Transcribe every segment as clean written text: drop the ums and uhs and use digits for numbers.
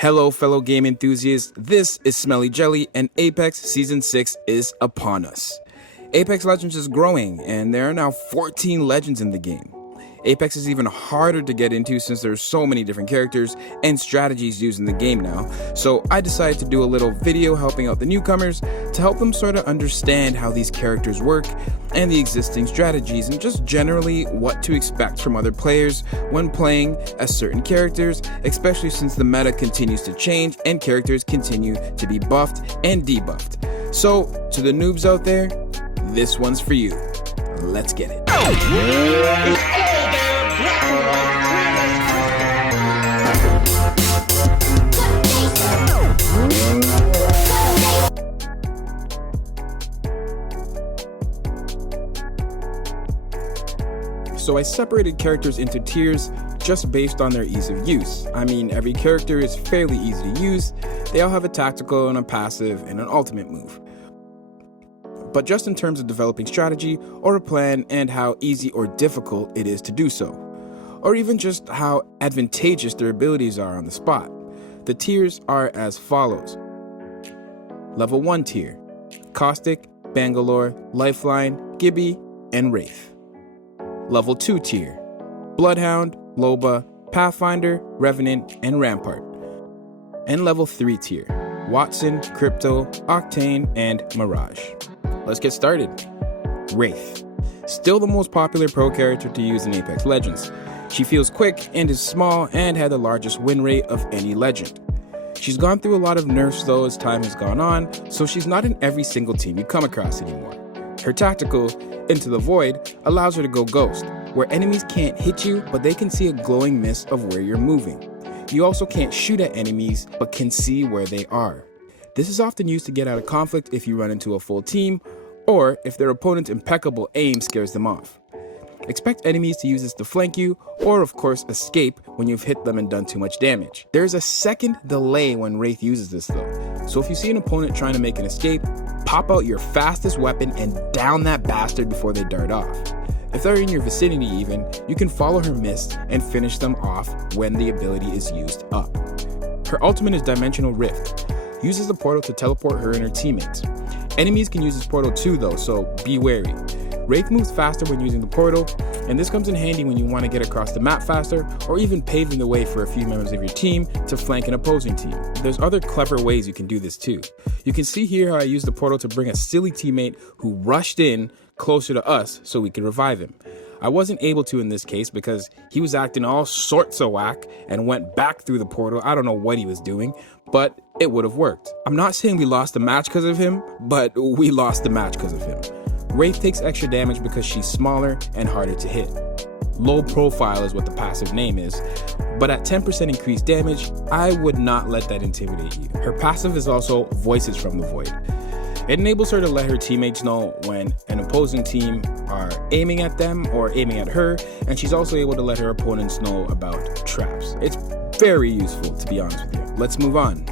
Hello fellow game enthusiasts, this is Smelly Jelly and Apex Season 6 is upon us. Apex Legends is growing and there are now 14 legends in the game. Apex is even harder to get into since there's so many different characters and strategies used in the game now, so I decided to do a little video helping out the newcomers to help them sort of understand how these characters work and the existing strategies and just generally what to expect from other players when playing as certain characters, especially since the meta continues to change and characters continue to be buffed and debuffed. So, to the noobs out there, this one's for you. Let's get it. So I separated characters into tiers just based on their ease of use. I mean, every character is fairly easy to use. They all have a tactical and a passive and an ultimate move. But just in terms of developing strategy or a plan and how easy or difficult it is to do so, or even just how advantageous their abilities are on the spot. The tiers are as follows. Level 1 tier, Caustic, Bangalore, Lifeline, GIBBY, and WRAITH. Level 2 tier, Bloodhound, LOBA, PATHFINDER, REVENANT, and RAMPART. And level 3 tier, WATTSON, Crypto, OCTANE, and MIRAGE. Let's get started. WRAITH. Still the most popular pro character to use in Apex Legends. She feels quick and is small and had the largest win rate of any legend. She's gone through a lot of nerfs though as time has gone on, so she's not in every single team you come across anymore. Her tactical, Into the Void, allows her to go ghost, where enemies can't hit you but they can see a glowing mist of where you're moving. You also can't shoot at enemies but can see where they are. This is often used to get out of conflict if you run into a full team, or if their opponent's impeccable aim scares them off. Expect enemies to use this to flank you, or of course escape when you've hit them and done too much damage. There's a second delay when WRAITH uses this though, so if you see an opponent trying to make an escape, pop out your fastest weapon and down that bastard before they dart off. If they're in your vicinity even, you can follow her mist and finish them off when the ability is used up. Her ultimate is Dimensional Rift. Uses the portal to teleport her and her teammates. Enemies can use this portal too though, so be wary. WRAITH moves faster when using the portal, and this comes in handy when you want to get across the map faster, or even paving the way for a few members of your team to flank an opposing team. There's other clever ways you can do this too. You can see here how I used the portal to bring a silly teammate who rushed in closer to us so we could revive him. I wasn't able to in this case because he was acting all sorts of whack and went back through the portal. I don't know what he was doing, but it would have worked. I'm not saying we lost the match because of him, but we lost the match because of him. WRAITH takes extra damage because she's smaller and harder to hit. Low profile is what the passive name is, but at 10% increased damage, I would not let that intimidate you. Her passive is also Voices from the Void. It enables her to let her teammates know when an opposing team are aiming at them or aiming at her, and she's also able to let her opponents know about traps. It's very useful, to be honest with you. Let's move on.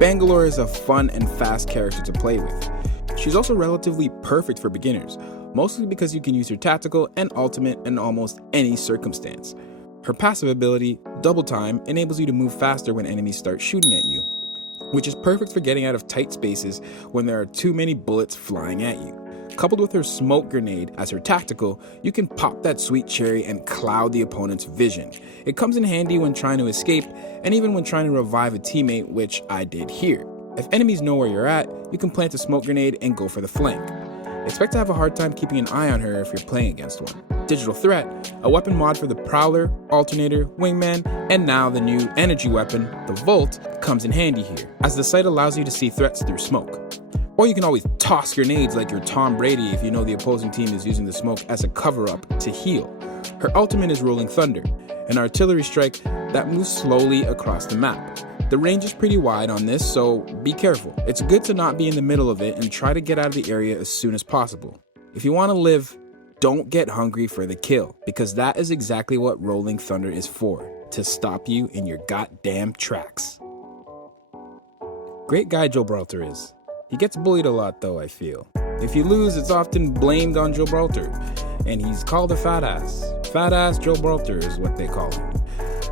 Bangalore is a fun and fast character to play with. She's also relatively perfect for beginners, mostly because you can use her tactical and ultimate in almost any circumstance. Her passive ability, Double Time, enables you to move faster when enemies start shooting at you, which is perfect for getting out of tight spaces when there are too many bullets flying at you. Coupled with her smoke grenade as her tactical, you can pop that sweet cherry and cloud the opponent's vision. It comes in handy when trying to escape and even when trying to revive a teammate, which I did here. If enemies know where you're at, you can plant a smoke grenade and go for the flank. Expect to have a hard time keeping an eye on her if you're playing against one. Digital Threat, a weapon mod for the Prowler, Alternator, Wingman, and now the new energy weapon, the Volt, comes in handy here, as the sight allows you to see threats through smoke. Or you can always toss grenades like you're Tom Brady if you know the opposing team is using the smoke as a cover-up to heal. Her ultimate is Rolling Thunder, an artillery strike that moves slowly across the map. The range is pretty wide on this, so be careful. It's good to not be in the middle of it and try to get out of the area as soon as possible. If you want to live, don't get hungry for the kill, because that is exactly what Rolling Thunder is for, to stop you in your goddamn tracks. Great guy Gibraltar is. He gets bullied a lot though, I feel. If you lose, it's often blamed on Gibraltar, and he's called a fat ass. Fat ass Gibraltar is what they call him.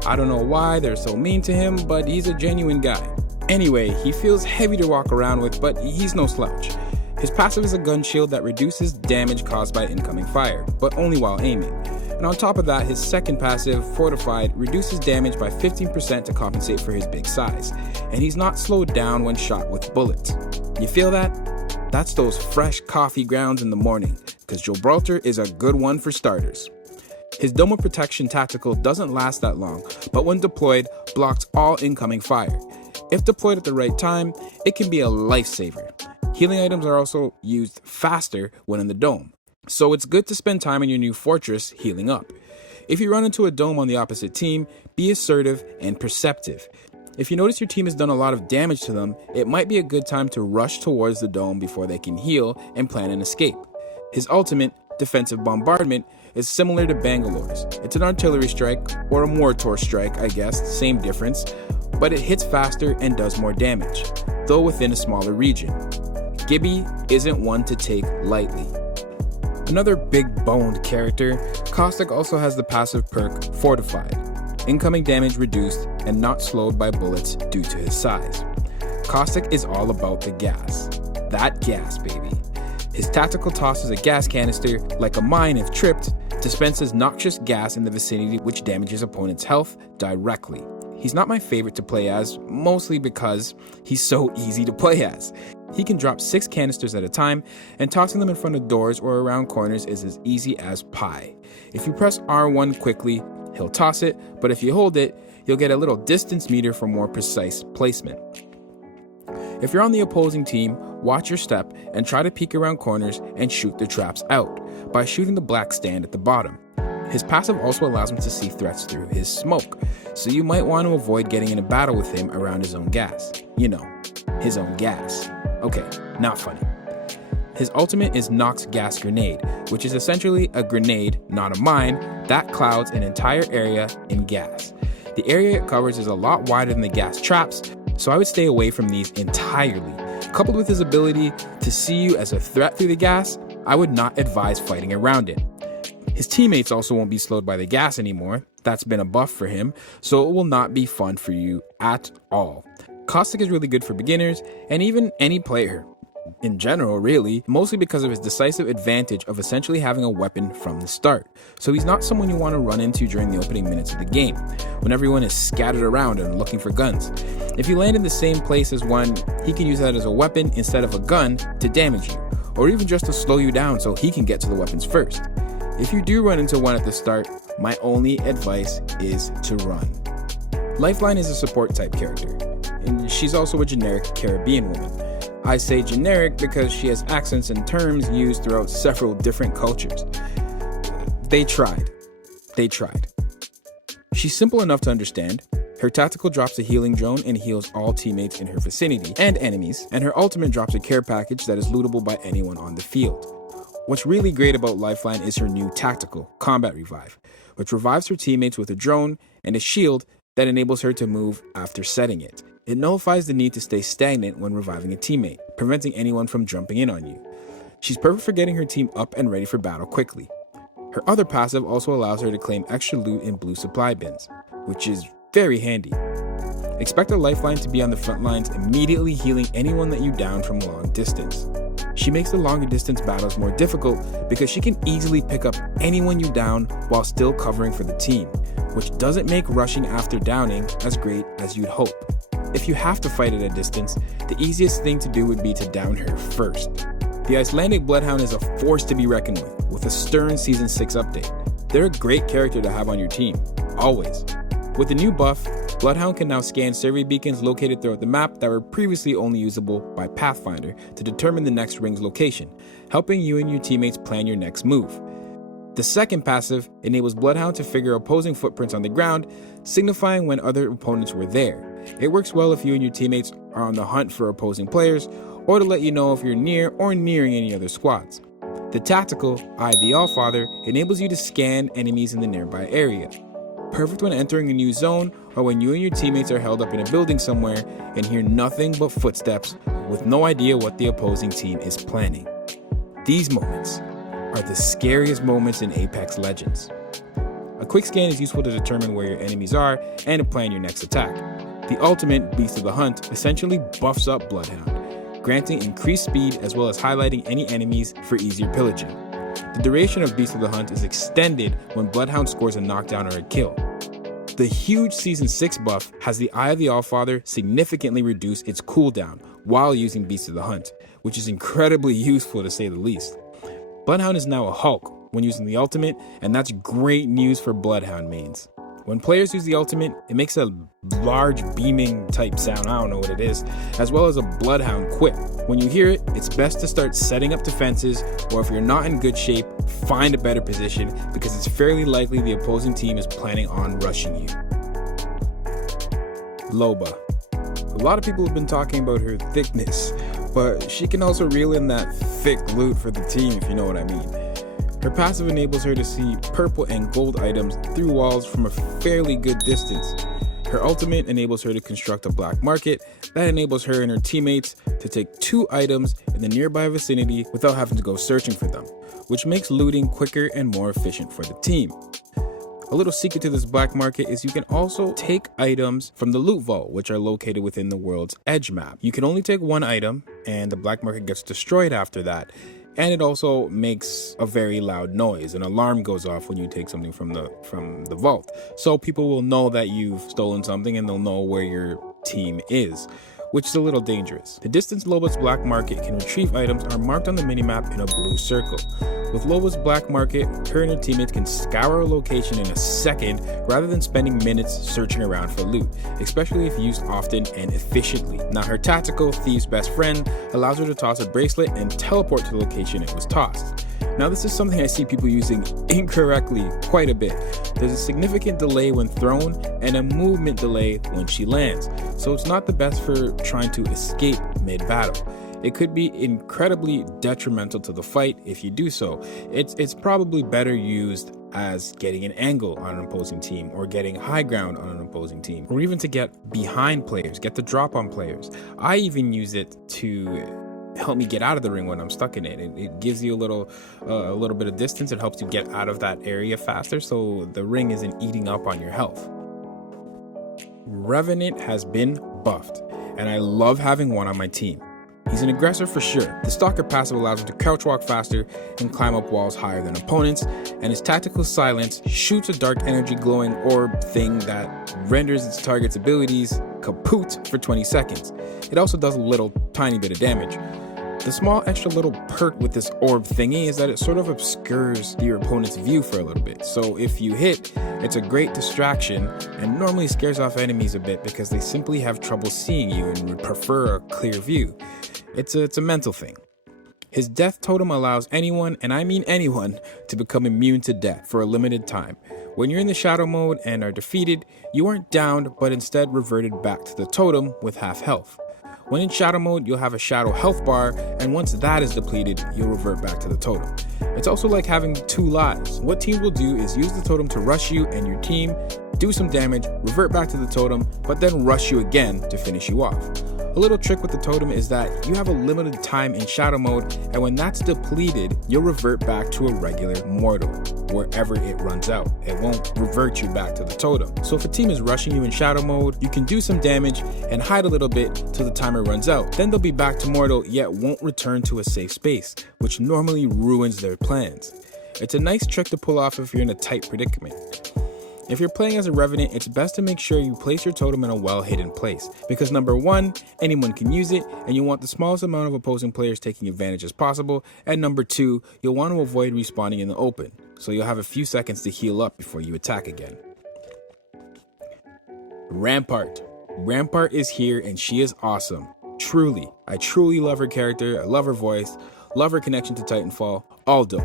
I don't know why they're so mean to him, but he's a genuine guy. Anyway, he feels heavy to walk around with, but he's no slouch. His passive is a gun shield that reduces damage caused by incoming fire, but only while aiming. And on top of that, his second passive, Fortified, reduces damage by 15% to compensate for his big size, and he's not slowed down when shot with bullets. You feel that? That's those fresh coffee grounds in the morning, because Gibraltar is a good one for starters. His Dome of Protection tactical doesn't last that long, but when deployed, blocks all incoming fire. If deployed at the right time, it can be a lifesaver. Healing items are also used faster when in the dome, so it's good to spend time in your new fortress healing up. If you run into a dome on the opposite team, be assertive and perceptive. If you notice your team has done a lot of damage to them, it might be a good time to rush towards the dome before they can heal and plan an escape. His ultimate, Defensive Bombardment, is similar to Bangalore's. It's an artillery strike, or a mortar strike I guess, same difference, but it hits faster and does more damage, though within a smaller region. Gibby isn't one to take lightly. Another big-boned character, Caustic also has the passive perk Fortified. Incoming damage reduced and not slowed by bullets due to his size. Caustic is all about the gas. That gas, baby. His tactical tosses a gas canister, like a mine if tripped, dispenses noxious gas in the vicinity which damages opponents' health directly. He's not my favorite to play as, mostly because he's so easy to play as. He can drop 6 canisters at a time, and tossing them in front of doors or around corners is as easy as pie. If you press R1 quickly, he'll toss it, but if you hold it, you'll get a little distance meter for more precise placement. If you're on the opposing team, watch your step and try to peek around corners and shoot the traps out by shooting the black stand at the bottom. His passive also allows him to see threats through his smoke, so you might want to avoid getting in a battle with him around his own gas. You know, his own gas. Okay, not funny. His ultimate is Nox Gas Grenade, which is essentially a grenade, not a mine, that clouds an entire area in gas. The area it covers is a lot wider than the gas traps, so I would stay away from these entirely. Coupled with his ability to see you as a threat through the gas, I would not advise fighting around it. His teammates also won't be slowed by the gas anymore. That's been a buff for him, so it will not be fun for you at all. Caustic is really good for beginners and even any player in general, really, mostly because of his decisive advantage of essentially having a weapon from the start. So he's not someone you want to run into during the opening minutes of the game, when everyone is scattered around and looking for guns. If you land in the same place as one, he can use that as a weapon instead of a gun to damage you, or even just to slow you down so he can get to the weapons first. If you do run into one at the start, my only advice is to run. Lifeline is a support type character, and she's also a generic Caribbean woman. I say generic because she has accents and terms used throughout several different cultures. They tried. She's simple enough to understand. Her tactical drops a healing drone and heals all teammates in her vicinity and enemies, and her ultimate drops a care package that is lootable by anyone on the field. What's really great about Lifeline is her new tactical, Combat Revive, which revives her teammates with a drone and a shield that enables her to move after setting it. It nullifies the need to stay stagnant when reviving a teammate, preventing anyone from jumping in on you. She's perfect for getting her team up and ready for battle quickly. Her other passive also allows her to claim extra loot in blue supply bins, which is very handy. Expect a Lifeline to be on the front lines, immediately healing anyone that you down from long distance. She makes the longer distance battles more difficult because she can easily pick up anyone you down while still covering for the team, which doesn't make rushing after downing as great as you'd hope. If you have to fight at a distance, the easiest thing to do would be to down her first. The Icelandic Bloodhound is a force to be reckoned with a stern Season 6 update. They're a great character to have on your team, always. With the new buff, Bloodhound can now scan survey beacons located throughout the map that were previously only usable by Pathfinder to determine the next ring's location, helping you and your teammates plan your next move. The second passive enables Bloodhound to figure opposing footprints on the ground, signifying when other opponents were there. It works well if you and your teammates are on the hunt for opposing players, or to let you know if you're near or nearing any other squads. The tactical, Eye the Allfather, enables you to scan enemies in the nearby area. Perfect when entering a new zone or when you and your teammates are held up in a building somewhere and hear nothing but footsteps with no idea what the opposing team is planning. These moments are the scariest moments in Apex Legends. A quick scan is useful to determine where your enemies are and to plan your next attack. The ultimate, Beast of the Hunt, essentially buffs up Bloodhound, granting increased speed as well as highlighting any enemies for easier pillaging. The duration of Beast of the Hunt is extended when Bloodhound scores a knockdown or a kill. The huge Season 6 buff has the Eye of the Allfather significantly reduce its cooldown while using Beast of the Hunt, which is incredibly useful to say the least. Bloodhound is now a Hulk when using the ultimate, and that's great news for Bloodhound mains. When players use the ultimate, it makes a large beaming type sound, I don't know what it is, as well as a Bloodhound quip. When you hear it, it's best to start setting up defenses, or if you're not in good shape, find a better position because it's fairly likely the opposing team is planning on rushing you. LOBA. A lot of people have been talking about her thickness, but she can also reel in that thick loot for the team, if you know what I mean. Her passive enables her to see purple and gold items through walls from a fairly good distance. Her ultimate enables her to construct a black market that enables her and her teammates to take 2 items in the nearby vicinity without having to go searching for them, which makes looting quicker and more efficient for the team. A little secret to this black market is you can also take items from the loot vault, which are located within the world's edge map. You can only take 1 item and the black market gets destroyed after that. And it also makes a very loud noise. An alarm goes off when you take something from the vault. So people will know that you've stolen something and they'll know where your team is, which is a little dangerous. The distance LOBA's black market can retrieve items are marked on the minimap in a blue circle. With LOBA's black market, her and her teammates can scour a location in a second rather than spending minutes searching around for loot, especially if used often and efficiently. Now her tactical Thieves' Best Friend allows her to toss a bracelet and teleport to the location it was tossed. Now this is something I see people using incorrectly quite a bit. There's a significant delay when thrown and a movement delay when she lands, so it's not the best for trying to escape mid-battle. It could be incredibly detrimental to the fight if you do so. It's probably better used as getting an angle on an opposing team, or getting high ground on an opposing team, or even to get behind players, get the drop on players. I even use it to help me get out of the ring when I'm stuck in it. It gives you a little bit of distance. It helps you get out of that area faster so the ring isn't eating up on your health. Revenant has been buffed, and I love having one on my team. He's an aggressor for sure. The Stalker passive allows him to crouch walk faster and climb up walls higher than opponents, and his tactical silence shoots a dark energy glowing orb thing that renders its target's abilities kaput for 20 seconds. It also does a little tiny bit of damage. The small extra little perk with this orb thingy is that it sort of obscures your opponent's view for a little bit. So if you hit, it's a great distraction and normally scares off enemies a bit because they simply have trouble seeing you and would prefer a clear view. It's a mental thing. His death totem allows anyone, and I mean anyone, to become immune to death for a limited time. When you're in the shadow mode and are defeated, you aren't downed but instead reverted back to the totem with half health. When in shadow mode, you'll have a shadow health bar, and once that is depleted, you'll revert back to the totem. It's also like having 2 lives. What teams will do is use the totem to rush you and your team, do some damage, revert back to the totem, but then rush you again to finish you off. A little trick with the totem is that you have a limited time in shadow mode, and when that's depleted, you'll revert back to a regular mortal, wherever it runs out. It won't revert you back to the totem. So if a team is rushing you in shadow mode, you can do some damage and hide a little bit till the timer runs out. Then they'll be back to mortal, yet won't return to a safe space, which normally ruins their plans. It's a nice trick to pull off if you're in a tight predicament. If you're playing as a Revenant, it's best to make sure you place your totem in a well-hidden place, because number 1, anyone can use it, and you want the smallest amount of opposing players taking advantage as possible, and number 2, you'll want to avoid respawning in the open, so you'll have a few seconds to heal up before you attack again. Rampart. Rampart is here, and she is awesome. Truly. I truly love her character, I love her voice, love her connection to Titanfall, all dope.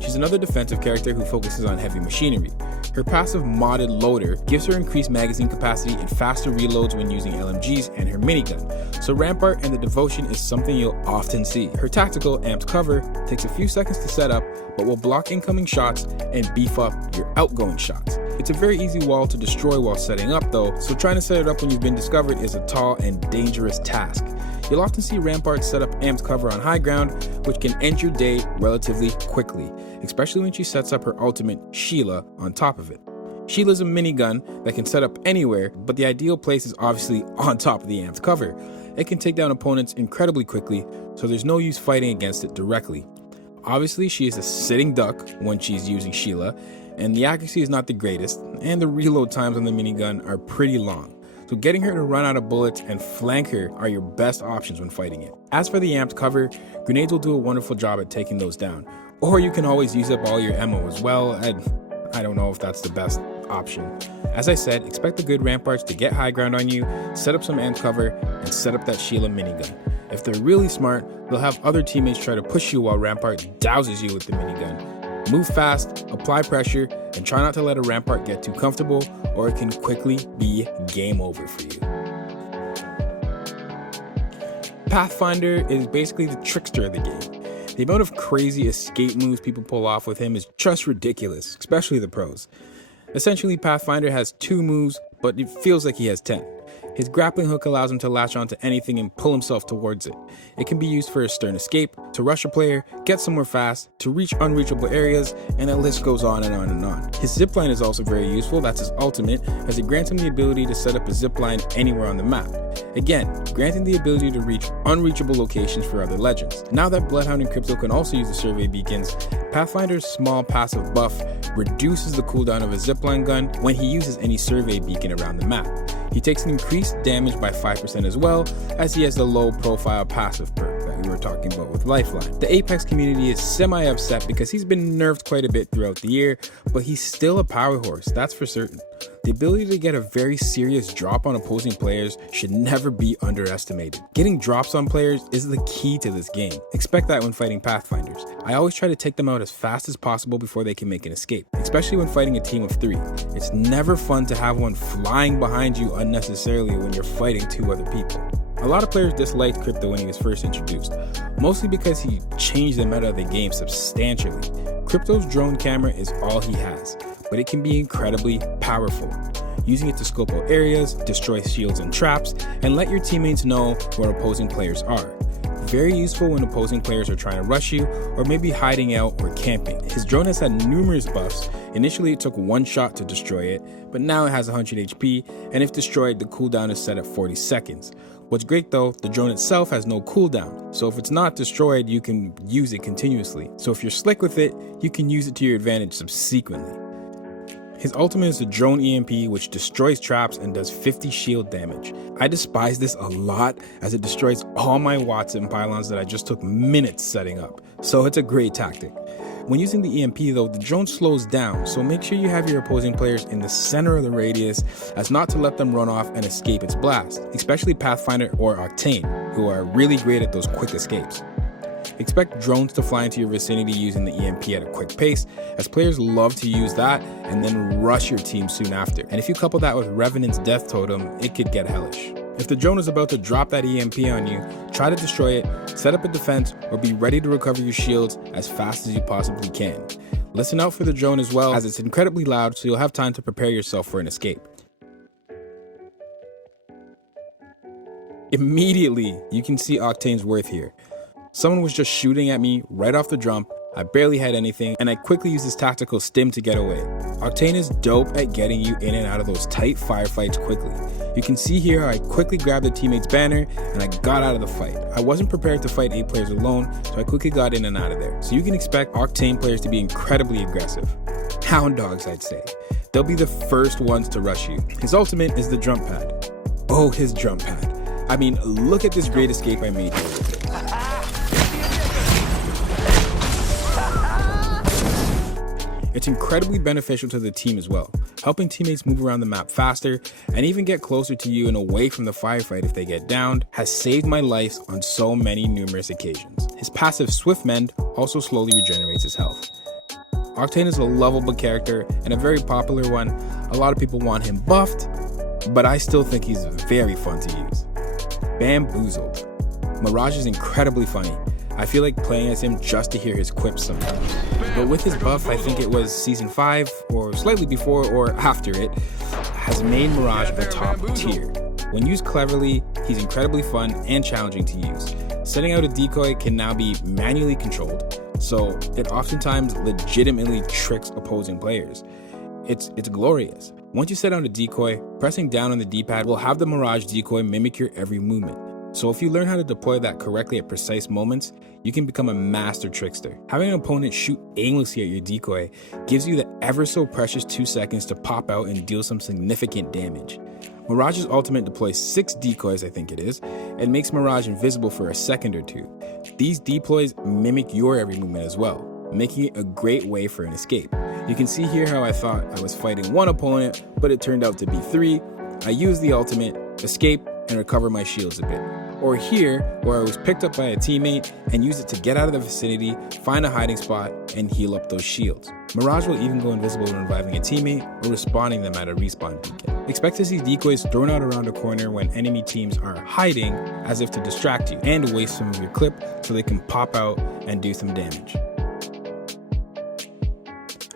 She's another defensive character who focuses on heavy machinery. Her passive modded loader gives her increased magazine capacity and faster reloads when using LMGs and her minigun, so Rampart and the Devotion is something you'll often see. Her tactical amped cover takes a few seconds to set up, but will block incoming shots and beef up your outgoing shots. It's a very easy wall to destroy while setting up though, so trying to set it up when you've been discovered is a tall and dangerous task. You'll often see Rampart set up amped cover on high ground, which can end your day relatively quickly. especially when she sets up her ultimate, Sheila, on top of it. Sheila's a minigun that can set up anywhere, but the ideal place is obviously on top of the amped cover. It can take down opponents incredibly quickly, so there's no use fighting against it directly. Obviously, she is a sitting duck when she's using Sheila, and the accuracy is not the greatest, and the reload times on the minigun are pretty long. So getting her to run out of bullets and flank her are your best options when fighting it. As for the amped cover, grenades will do a wonderful job at taking those down. Or you can always use up all your ammo as well, and I don't know if that's the best option. As I said, expect the good ramparts to get high ground on you, set up some amped cover, and set up that Sheila minigun. If they're really smart, they'll have other teammates try to push you while Rampart douses you with the minigun. Move fast, apply pressure, and try not to let a Rampart get too comfortable, or it can quickly be game over for you. Pathfinder is basically the trickster of the game. The amount of crazy escape moves people pull off with him is just ridiculous, especially the pros. Essentially, Pathfinder has 2 moves, but it feels like he has 10. His grappling hook allows him to latch onto anything and pull himself towards it. It can be used for a stern escape, to rush a player, get somewhere fast, to reach unreachable areas, and the list goes on and on and on. His zipline is also very useful, that's his ultimate, as it grants him the ability to set up a zipline anywhere on the map. Again, granting the ability to reach unreachable locations for other legends. Now that Bloodhound and Crypto can also use the survey beacons, Pathfinder's small passive buff reduces the cooldown of a zipline gun when he uses any survey beacon around the map. He takes an increased damage by 5% as well, as he has the low profile passive perk that we were talking about with Lifeline. The Apex community is semi-upset because he's been nerfed quite a bit throughout the year, but he's still a power horse, that's for certain. The ability to get a very serious drop on opposing players should never be underestimated. Getting drops on players is the key to this game. Expect that when fighting Pathfinders. I always try to take them out as fast as possible before they can make an escape, especially when fighting a team of 3. It's never fun to have one flying behind you unnecessarily when you're fighting 2 other people. A lot of players disliked Crypto when he was first introduced, mostly because he changed the meta of the game substantially. Crypto's drone camera is all he has, but it can be incredibly powerful. Using it to scope out areas, destroy shields and traps, and let your teammates know where opposing players are. Very useful when opposing players are trying to rush you, or maybe hiding out or camping. His drone has had numerous buffs. Initially it took 1 shot to destroy it, but now it has 100 HP, and if destroyed, the cooldown is set at 40 seconds. What's great though, the drone itself has no cooldown, so if it's not destroyed, you can use it continuously. So if you're slick with it, you can use it to your advantage subsequently. His ultimate is the drone EMP, which destroys traps and does 50 shield damage. I despise this a lot as it destroys all my WATTSON pylons that I just took minutes setting up, so it's a great tactic. When using the EMP though, the drone slows down, so make sure you have your opposing players in the center of the radius as not to let them run off and escape its blast, especially Pathfinder or OCTANE, who are really great at those quick escapes. Expect drones to fly into your vicinity using the EMP at a quick pace, as players love to use that and then rush your team soon after. And if you couple that with Revenant's death totem, it could get hellish. If the drone is about to drop that EMP on you, try to destroy it, set up a defense, or be ready to recover your shields as fast as you possibly can. Listen out for the drone as well, as it's incredibly loud, so you'll have time to prepare yourself for an escape. Immediately, you can see OCTANE's worth here. Someone was just shooting at me right off the jump, I barely had anything, and I quickly used this tactical stim to get away. OCTANE is dope at getting you in and out of those tight firefights quickly. You can see here how I quickly grabbed the teammate's banner and I got out of the fight. I wasn't prepared to fight 8 players alone, so I quickly got in and out of there. So you can expect OCTANE players to be incredibly aggressive. Hound dogs, I'd say. They'll be the first ones to rush you. His ultimate is the jump pad. Oh, his jump pad. I mean, look at this great escape I made here with it. It's incredibly beneficial to the team as well, helping teammates move around the map faster and even get closer to you and away from the firefight if they get downed, has saved my life on so many numerous occasions. His passive Swift Mend also slowly regenerates his health. OCTANE is a lovable character and a very popular one. A lot of people want him buffed, but I still think he's very fun to use. Bamboozled. Mirage is incredibly funny. I feel like playing as him just to hear his quips sometimes. But with his buff, I think it was season 5 or slightly before or after it, has made Mirage the top tier. When used cleverly, he's incredibly fun and challenging to use. Setting out a decoy can now be manually controlled. so it oftentimes legitimately tricks opposing players. It's glorious. Once you set out a decoy, pressing down on the D-pad will have the Mirage decoy mimic your every movement. So if you learn how to deploy that correctly at precise moments, you can become a master trickster. Having an opponent shoot aimlessly at your decoy gives you the ever so precious 2 seconds to pop out and deal some significant damage. Mirage's ultimate deploys 6 decoys, I think it is, and makes Mirage invisible for a second or two. These deploys mimic your every movement as well, making it a great way for an escape. You can see here how I thought I was fighting one opponent, but it turned out to be 3. I used the ultimate, escape, and recover my shields a bit. Or here, where I was picked up by a teammate and used it to get out of the vicinity, find a hiding spot, and heal up those shields. Mirage will even go invisible when reviving a teammate or respawning them at a respawn beacon. Expect to see decoys thrown out around a corner when enemy teams are hiding, as if to distract you and waste some of your clip so they can pop out and do some damage.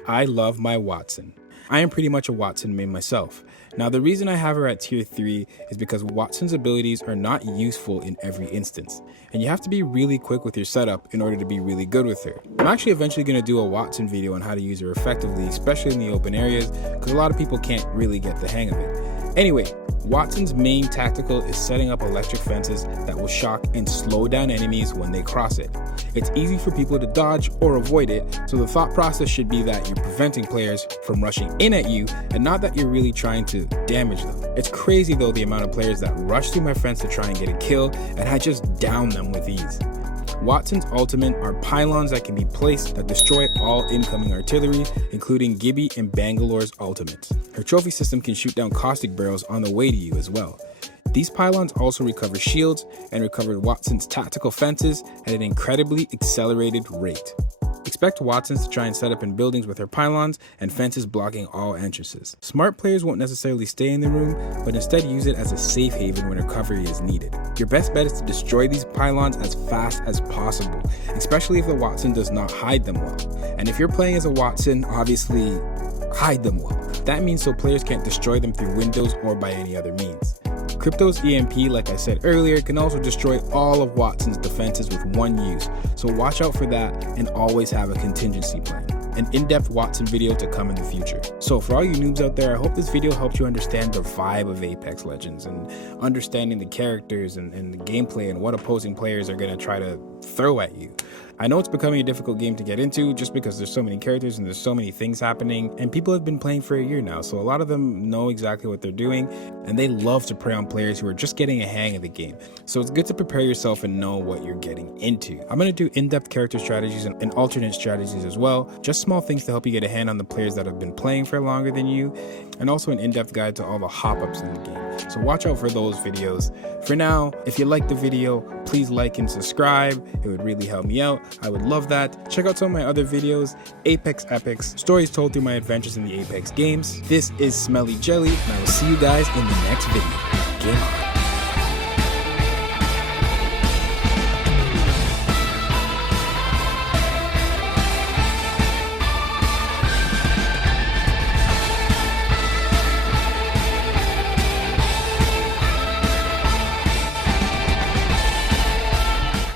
I love my WATTSON. I am pretty much a WATTSON main myself. Now the reason I have her at tier 3 is because WATTSON's abilities are not useful in every instance, and you have to be really quick with your setup in order to be really good with her. I'm actually eventually going to do a WATTSON video on how to use her effectively, especially in the open areas, because a lot of people can't really get the hang of it. Anyway, WATTSON's main tactical is setting up electric fences that will shock and slow down enemies when they cross it. It's easy for people to dodge or avoid it, so the thought process should be that you're preventing players from rushing in at you and not that you're really trying to damage them. It's crazy though the amount of players that rush through my fence to try and get a kill, and I just down them with ease. WATTSON's ultimate are pylons that can be placed that destroy all incoming artillery, including GIBBY and Bangalore's ultimates. Her trophy system can shoot down caustic barrels on the way to you as well. These pylons also recover shields and recover WATTSON's tactical fences at an incredibly accelerated rate. Expect WATTSON to try and set up in buildings with her pylons and fences blocking all entrances. Smart players won't necessarily stay in the room, but instead use it as a safe haven when recovery is needed. Your best bet is to destroy these pylons as fast as possible, especially if the WATTSON does not hide them well. And if you're playing as a WATTSON, obviously hide them well. That means so players can't destroy them through windows or by any other means. Crypto's EMP, like I said earlier, can also destroy all of WATTSON's defenses with one use, so watch out for that and always have a contingency plan. An in-depth WATTSON video to come in the future. So for all you noobs out there, I hope this video helped you understand the vibe of Apex Legends and understanding the characters and the gameplay and what opposing players are going to try to throw at you. I know it's becoming a difficult game to get into just because there's so many characters and there's so many things happening, and people have been playing for a year now, so a lot of them know exactly what they're doing and they love to prey on players who are just getting a hang of the game. So it's good to prepare yourself and know what you're getting into. I'm going to do in-depth character strategies and alternate strategies as well, just small things to help you get a hand on the players that have been playing for longer than you, and also an in-depth guide to all the hop-ups in the game. So watch out for those videos. For now, if you liked the video, please like and subscribe. It would really help me out. I would love that. Check out some of my other videos, Apex Epics, stories told through my adventures in the Apex games. This is Smelly Jelly, and I will see you guys in the next video. Game on.